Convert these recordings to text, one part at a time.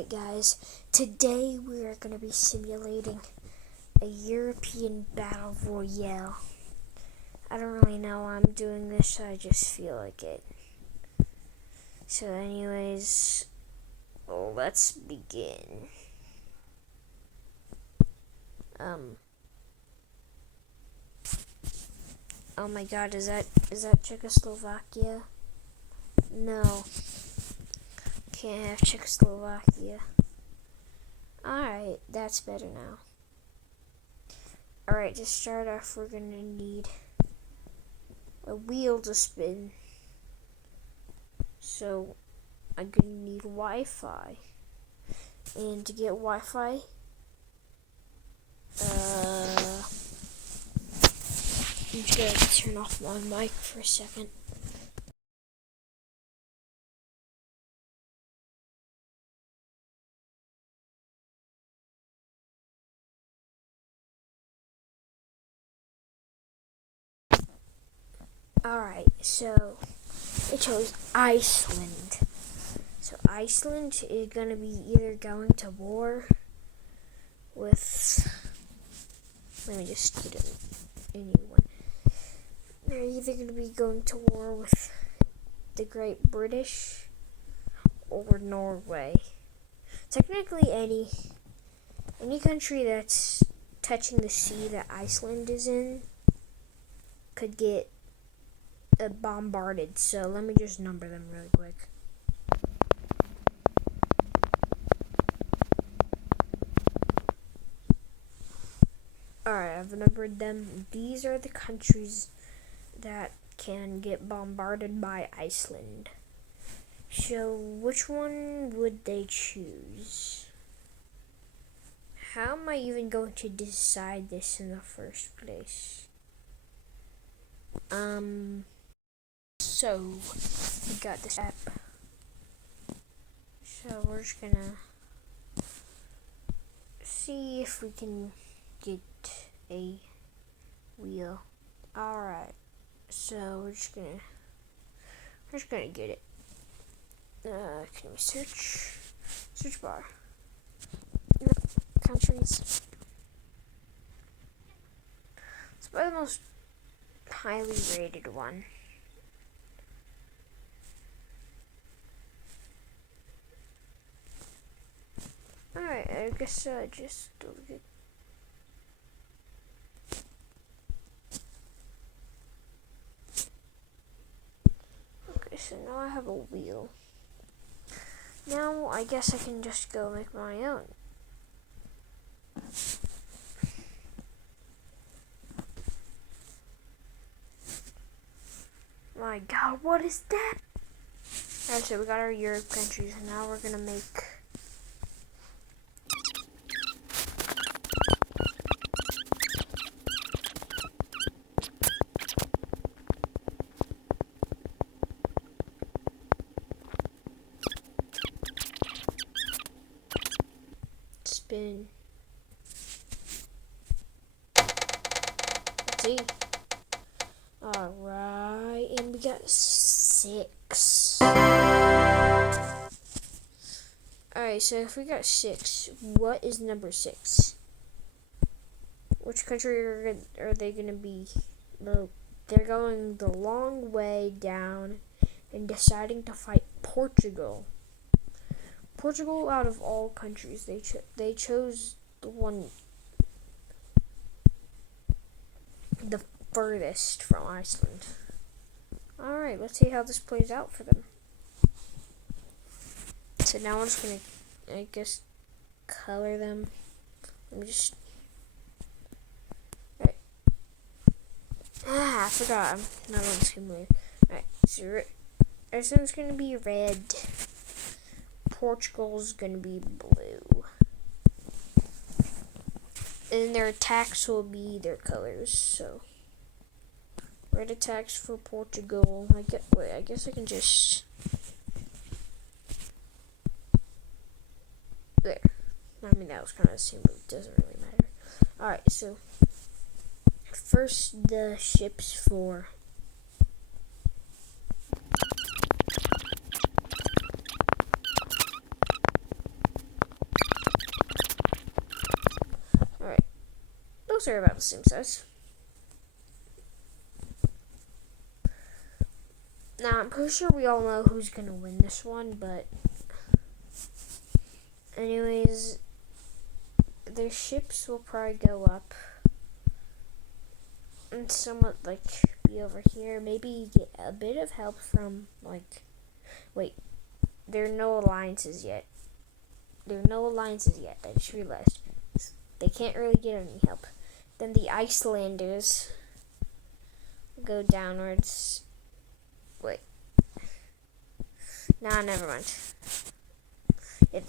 Alright guys, today we are going to be simulating a European Battle Royale. I don't really know why I'm doing this, I just feel like it. So anyways, let's begin. Oh my god, is that Czechoslovakia? No. Can't have Czechoslovakia. Alright, that's better now. Alright, to start off, we're gonna need a wheel to spin. So, I'm gonna need Wi-Fi. And to get Wi-Fi, I'm just gonna turn off my mic for a second. Alright, so it chose Iceland. So Iceland is gonna be either going to war with, let me just get anyone. They're either gonna be going to war with the Great British or Norway. Technically any country that's touching the sea that Iceland is in could get bombarded, so let me just number them really quick. Alright, I've numbered them. These are the countries that can get bombarded by Iceland. So, which one would they choose? How am I even going to decide this in the first place? So, we got this app. So, we're just gonna see if we can get a wheel. Alright, so we're just gonna get it. Can we search? Search bar. No, countries. It's probably the most highly rated one. Alright, I guess just look at. Okay, so now I have a wheel. Now I guess I can just go make my own. My god, what is that? Alright, so we got our Europe countries, and now we're gonna make spin. Let's see. Alright, and we got 6. Alright, so if we got 6, what is number 6? Which country are they going to be? They're going the long way down and deciding to fight Portugal. Portugal, out of all countries, they chose the furthest from Iceland. Alright, let's see how this plays out for them. So now I'm just gonna, I guess, color them. Let me just. Alright. I forgot. I'm not on the simulator. Alright, so Iceland's gonna be red. Portugal's gonna be blue. And their attacks will be their colors, so. Red attacks for Portugal. I guess I can just. There. I mean, that was kind of the same, but it doesn't really matter. Alright, so. First, the ships for. most are about the same size. Now, I'm pretty sure we all know who's going to win this one, but anyways, their ships will probably go up and somewhat, like, be over here. Maybe get a bit of help from, like, wait, there are no alliances yet. I just realized. They can't really get any help. Then the Icelanders go downwards. Wait. Nah, never mind.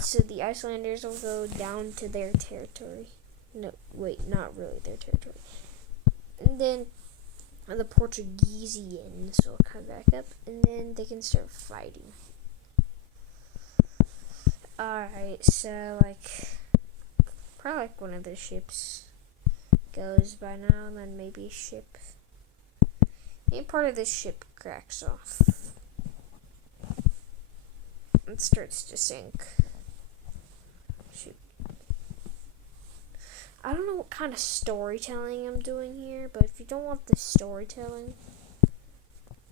So the Icelanders will go down to their territory. No, wait, not really their territory. And then the Portuguesians will come back up, and then they can start fighting. Alright, so, like, probably like one of the ships goes by now, and then maybe part of this ship cracks off. It starts to sink. Shoot. I don't know what kind of storytelling I'm doing here, but if you don't want the storytelling,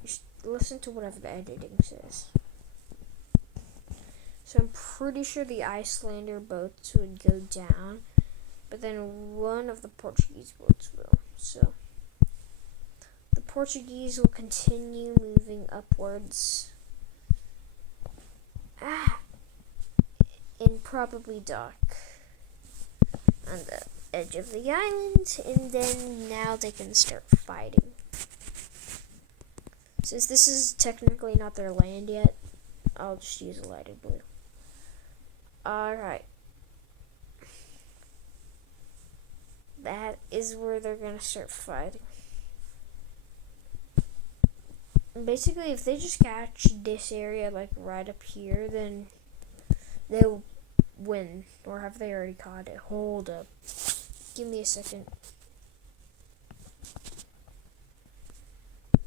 you should listen to whatever the editing says. So I'm pretty sure the Icelander boats would go down, but then one of the Portuguese boats will. So the Portuguese will continue moving upwards. And probably dock on the edge of the island, and then now they can start fighting. Since this is technically not their land yet, I'll just use a lighter blue. Alright. That is where they're gonna start fighting. Basically, if they just catch this area, like, right up here, then they'll win. Or have they already caught it? Hold up. Give me a second.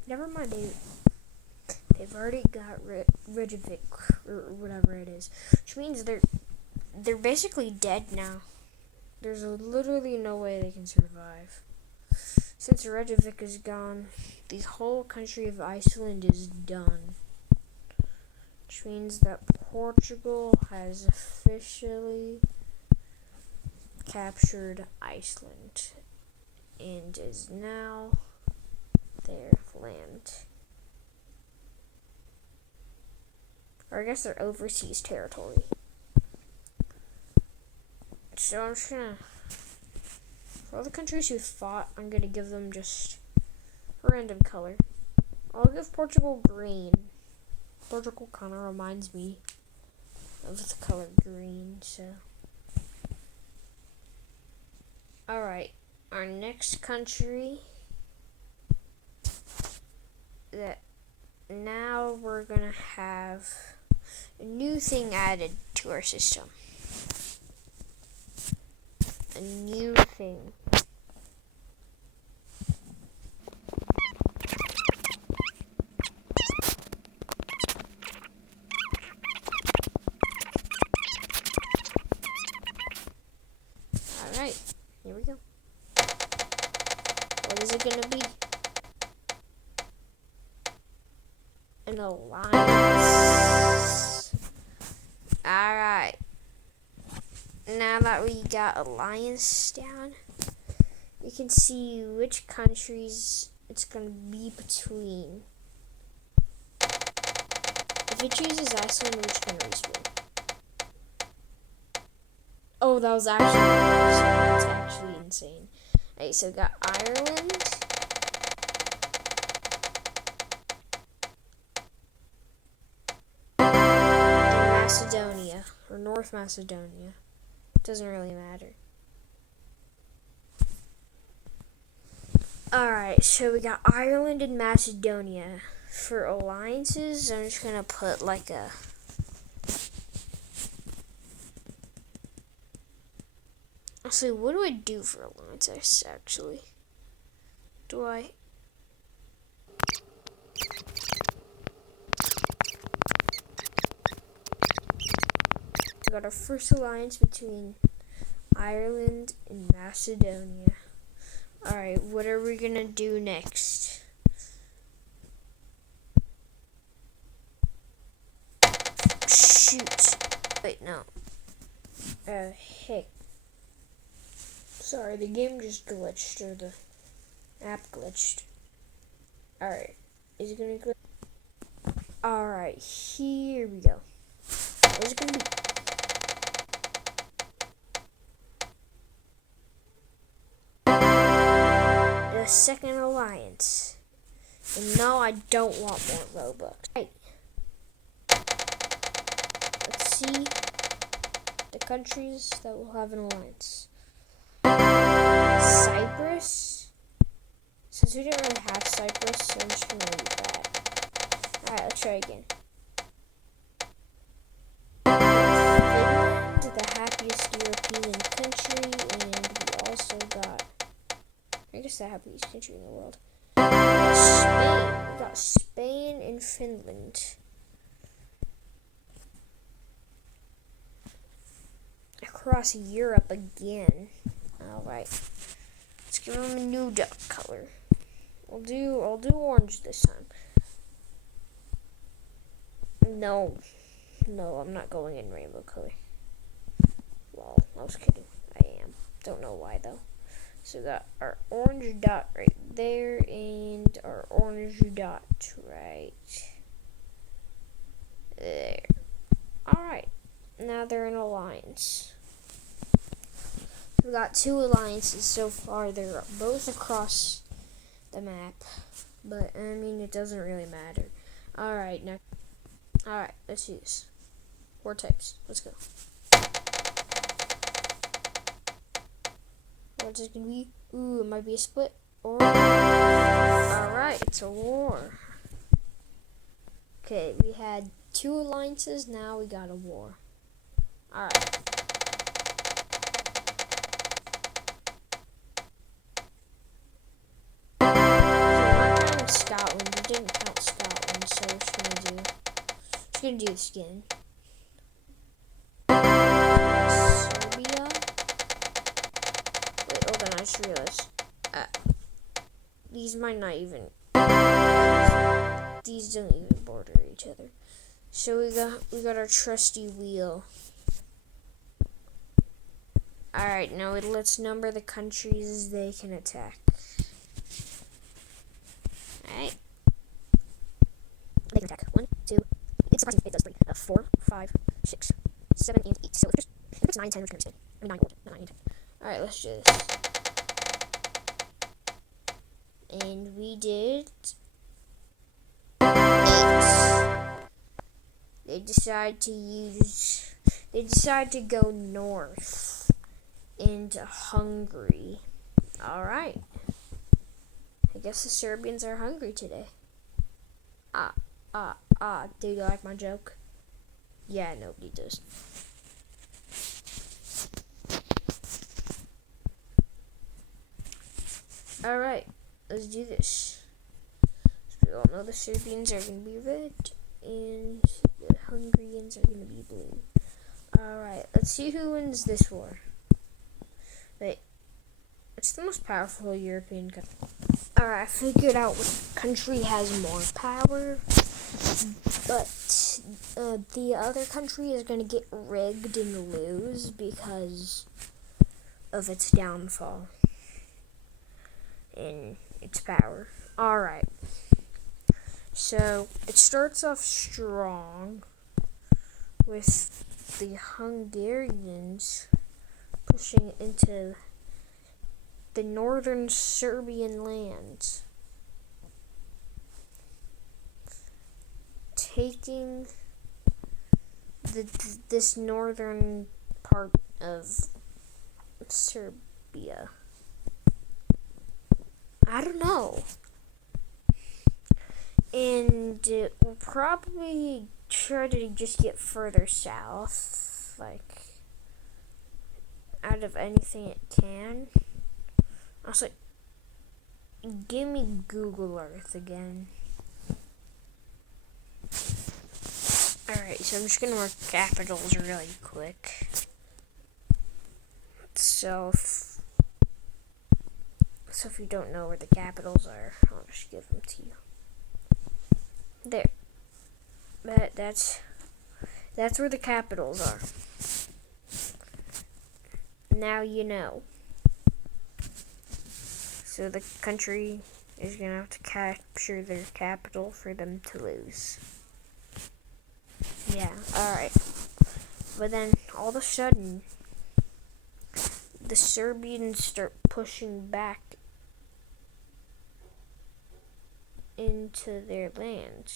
Never mind, they've already got rid of it, or whatever it is. Which means they're basically dead now. There's literally no way they can survive. Since Reykjavik is gone, the whole country of Iceland is done. Which means that Portugal has officially captured Iceland and is now their land. Or I guess their overseas territory. So I'm just gonna, for all the countries who fought, I'm gonna give them just a random color. I'll give Portugal green. Portugal kind of reminds me of the color green, so. Alright, our next country that now we're gonna have a new thing added to our system. A new thing. Alright, here we go. What is it gonna be? An alliance. Alright. Now that we got alliance down, you can see which countries it's going to be between. If it chooses Iceland, which countries win? Oh, that was actually that's actually insane. Alright, so we got Ireland. And Macedonia, or North Macedonia. Doesn't really matter. Alright, so we got Ireland and Macedonia. For alliances, I'm just gonna put like a... Actually, what do I do for alliances, actually? Do I... We got our first alliance between Ireland and Macedonia. Alright, what are we gonna do next? Shoot. Wait, no. Heck. Sorry, the game just glitched, or the app glitched. Alright, is it gonna glitch? Alright, here we go. What's it gonna be? The second alliance. And no, I don't want more Robux. Right. Let's see the countries that will have an alliance. Cyprus? Since we didn't really have Cyprus, so I'm just gonna leave that. Alright, let's try again. Finland, the happiest European country, and we also got, I guess, the happiest country in the world. Spain. We got Spain and Finland. Across Europe again. Alright. Let's give them a new duck color. I'll do orange this time. No, I'm not going in rainbow color. Well, I was kidding. I am. Don't know why though. So we got our orange dot right there and our orange dot right there. Alright. Now they're in alliance. We got 2 alliances so far. They're both across the map. But, I mean, it doesn't really matter. Alright, now. Alright, let's do this. 4 types. Let's go. What's it gonna be? Ooh, it might be a split. Or alright, it's a war. Okay, we had 2 alliances, now we got a war. Alright. So we're not counting Scotland. We didn't count Scotland, so we're just gonna do this again. Serbia. Wait, hold on, I just realized. These might not even. These don't even border each other. So we got our trusty wheel. Alright, now let's number the countries they can attack. Alright. They can attack 1, 2. It's surprising it does 3. 4, 5, 6, 7, and 8. So if it's 9, 10, which can be 10. I mean 9 gold, not 9 and 10. Alright, let's do this. And we did 8. They decide to go north into Hungary. Alright. I guess the Serbians are hungry today. Do you like my joke? Yeah, nobody does. Alright, let's do this. So we all know the Serbians are going to be red, and the Hungarians are going to be blue. Alright, let's see who wins this war. Wait, it's the most powerful European country. Alright, I figured out which country has more power, but the other country is going to get rigged and lose because of its downfall in its power. Alright, so it starts off strong with the Hungarians pushing into the northern Serbian lands, taking this northern part of Serbia. I don't know. And it will probably try to just get further south, like, out of anything it can. Also, give me Google Earth again. Alright, so I'm just gonna mark capitals really quick. So So if you don't know where the capitals are, I'll just give them to you. There. That's where the capitals are. Now you know. So the country is going to have to capture their capital for them to lose. Yeah, alright. But then, all of a sudden, the Serbians start pushing back into their land.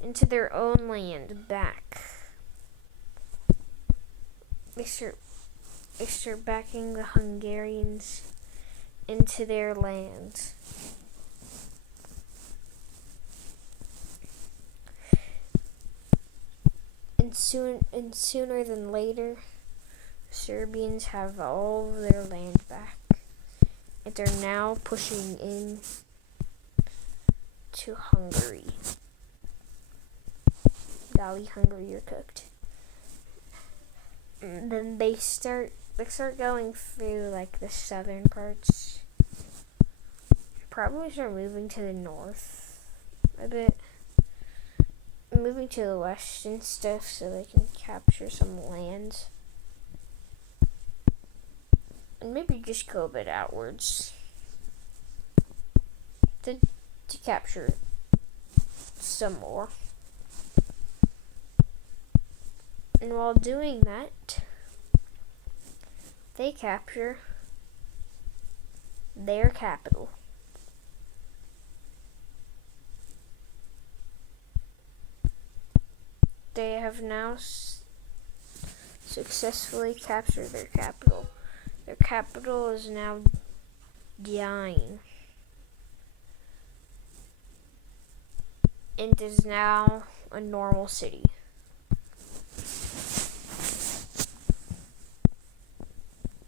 Into their own land back. They start backing the Hungarians into their land. And sooner than later, Serbians have all of their land back. And they're now pushing in to Hungary. Golly, Hungary, you're cooked. And then they start going through like the southern parts. Probably start moving to the north a bit. Moving to the west and stuff so they can capture some land. And maybe just go a bit outwards to capture some more. And while doing that, they capture their capital. They have now successfully captured their capital. Their capital is now dying. And is now a normal city.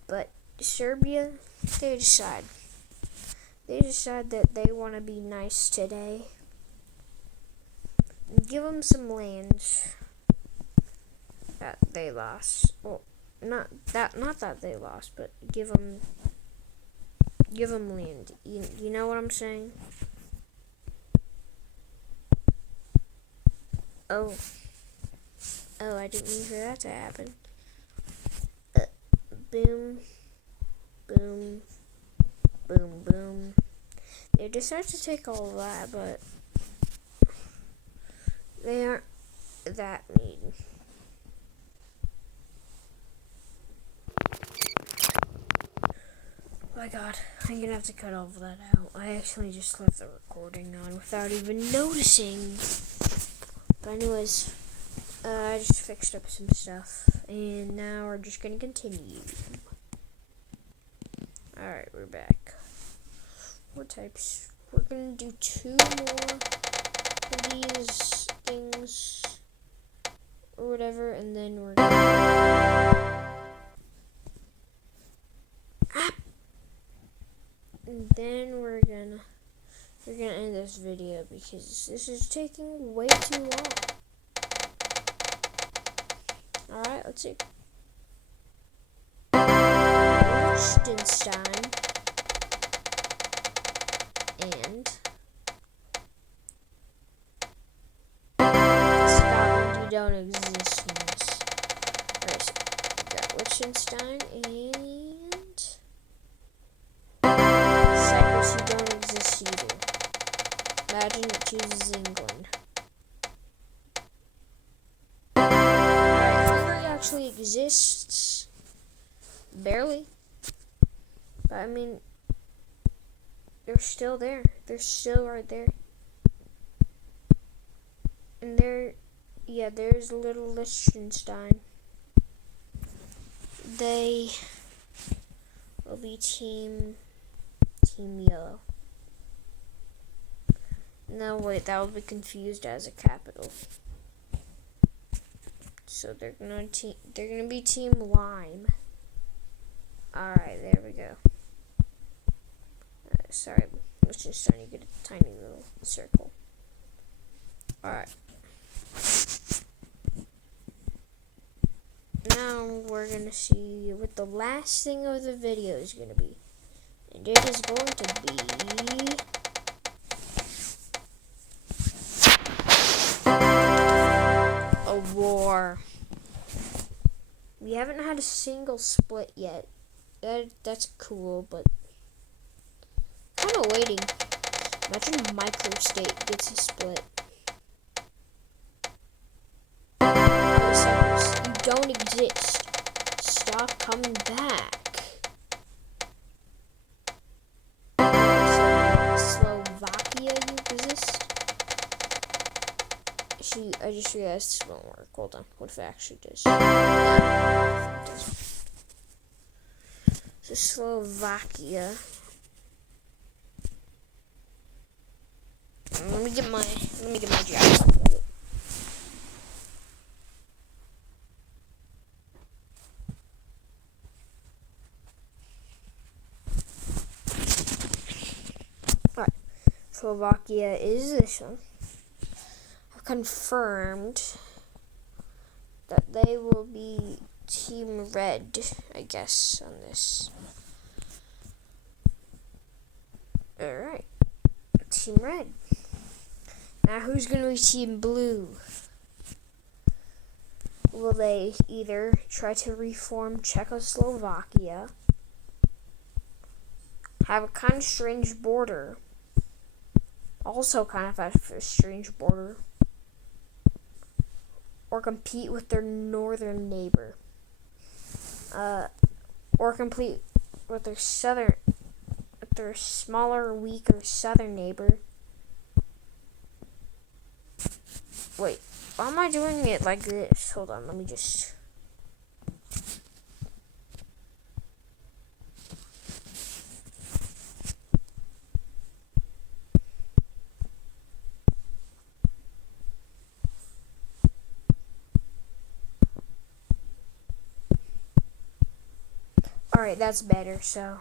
But Serbia, they decide that they want to be nice today. Give them some land that they lost. Well, not that they lost, but give them land. You know what I'm saying? Oh, I didn't mean for that to happen. Boom, boom, boom, boom. They decide to take all of that, but they aren't that mean. Oh my god, I'm gonna have to cut all of that out. I actually just left the recording on without even noticing. But anyways, I just fixed up some stuff, and now we're just gonna continue. Alright, we're back. What types? We're gonna do 2 more of these things, or whatever, and then we're gonna... And then we're gonna end this video because this is taking way too long. Alright, let's see. Liechtenstein and Scotland, you don't exist. Alright, so we got Liechtenstein and Cyprus, you don't exist either. Imagine it chooses England. Alright, Hungary actually exists. Barely. But I mean, they're still there. They're still right there. And there's little Liechtenstein. They will be team yellow. No, wait, that will be confused as a capital. So they're gonna be team lime. Alright, there we go. Sorry, let's just trying to get a tiny little circle. Alright. Now we're gonna see what the last thing of the video is gonna be. And it is going to be a war. We haven't had a single split yet. That's cool, but kind of waiting. Imagine microstate gets a split. You don't exist. Stop coming back. Slovakia, you exist? I just realized this won't work. Hold on. What if it actually does? So Slovakia. Let me get my job. Alright. Slovakia is this one. I've confirmed that they will be Team Red, I guess, on this. Alright. Team Red. Now who's going to be Team Blue? Will they either try to reform Czechoslovakia, have a kind of strange border, also kind of have a strange border, or compete with their northern neighbor, or compete with their smaller, weaker southern neighbor? Wait, why am I doing it like this? Hold on, let me just... Alright, that's better. So,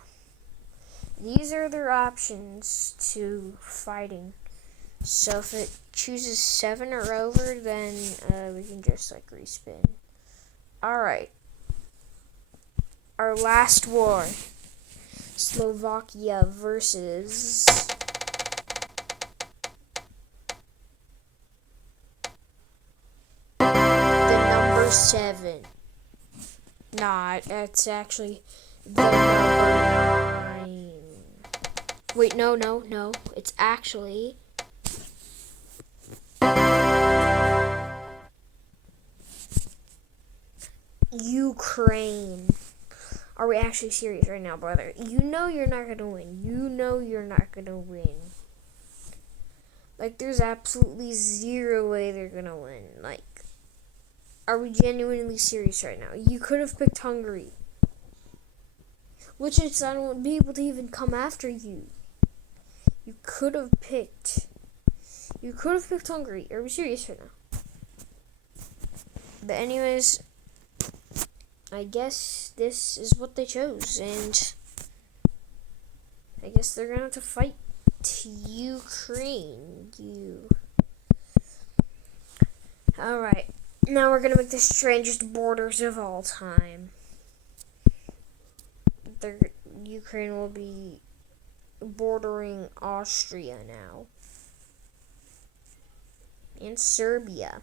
these are their options to fighting. So if it chooses 7 or over, then we can just like respin. Alright. Our last war. Slovakia versus the number 7. Nah, it's actually the number 9. Wait, no. It's actually Ukraine. Are we actually serious right now, brother? You know you're not gonna win. Like, there's absolutely zero way they're gonna win. Like, are we genuinely serious right now? You could have picked Hungary. Liechtenstein wouldn't be able to even come after you. You could have picked Hungary. Are we serious right now? But anyways, I guess this is what they chose, and I guess they're gonna have to fight Ukraine. Alright, now we're gonna make the strangest borders of all time. Ukraine will be bordering Austria now. And Serbia.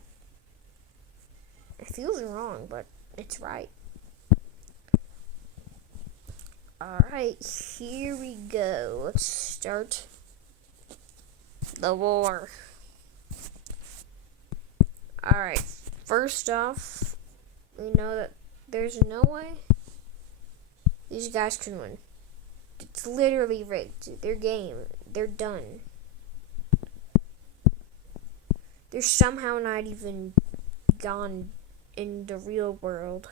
It feels wrong, but it's right. Alright, here we go. Let's start the war. Alright, first off, we know that there's no way these guys can win. It's literally rigged. Their game. They're done. They're somehow not even gone in the real world.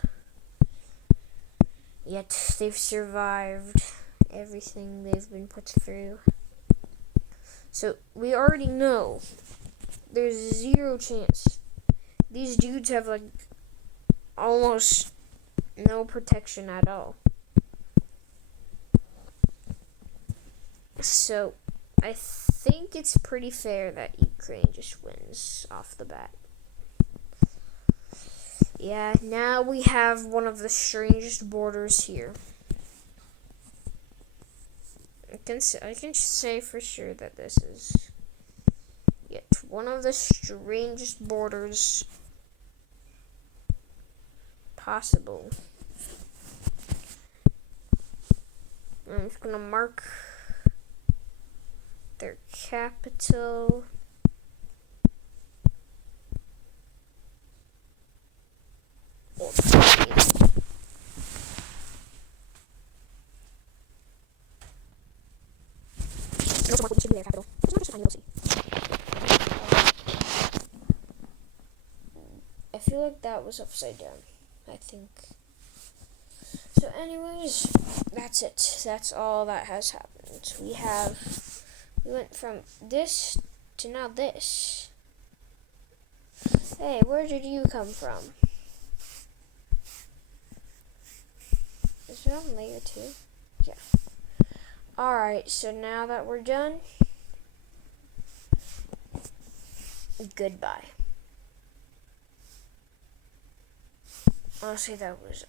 Yet they've survived everything they've been put through. So we already know there's zero chance. These dudes have like almost no protection at all. So I think it's pretty fair that Ukraine just wins off the bat. Yeah, now we have one of the strangest borders here. I can say for sure that this is yet one of the strangest borders possible. I'm just gonna mark their capital. And also mark what should be their capital. It's not just a tiny little city. I feel like that was upside down. I think. So anyways, that's it. That's all that has happened. We went from this to now this. Hey, where did you come from? Is it on layer 2? Yeah. Alright, so now that we're done, goodbye. Honestly, that was